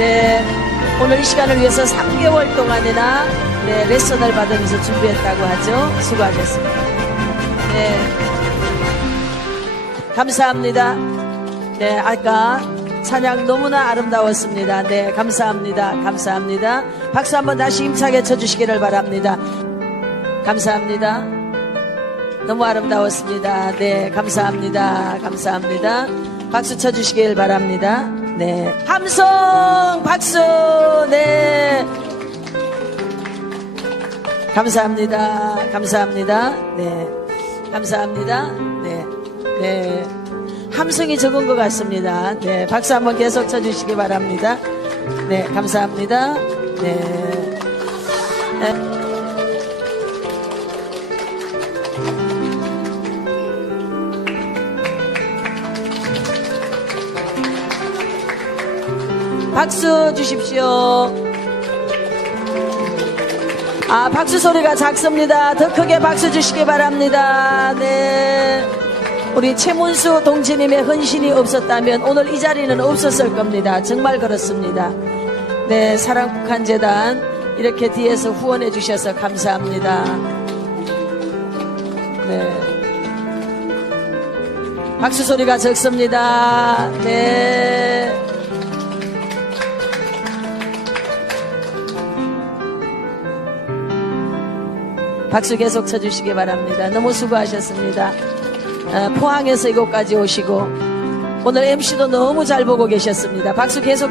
네, 오늘 이 시간을 위해서 3개월 동안이나 네, 레슨을 받으면서 준비했다고 하죠. 수고하셨습니다. 네. 감사합니다. 네, 아까 찬양 너무나 아름다웠습니다. 네, 감사합니다. 감사합니다. 박수 한번 다시 힘차게 쳐주시기를 바랍니다. 감사합니다. 너무 아름다웠습니다. 네, 감사합니다. 감사합니다. 박수 쳐주시길 바랍니다. 네. 함성! 박수! 네. 감사합니다. 감사합니다. 네. 감사합니다. 네. 네. 함성이 적은 것 같습니다. 네. 박수 한번 계속 쳐주시기 바랍니다. 네. 감사합니다. 네. 네. 박수 주십시오. 아, 박수 소리가 작습니다. 더 크게 박수 주시기 바랍니다. 네. 우리 최문수 동지님의 헌신이 없었다면 오늘 이 자리는 없었을 겁니다. 정말 그렇습니다. 네, 사랑북한 재단 이렇게 뒤에서 후원해 주셔서 감사합니다. 네. 박수 소리가 적습니다. 네. 박수 계속 쳐주시기 바랍니다. 너무 수고하셨습니다. 어, 포항에서 이곳까지 오시고 오늘 MC도 너무 잘 보고 계셨습니다. 박수 계속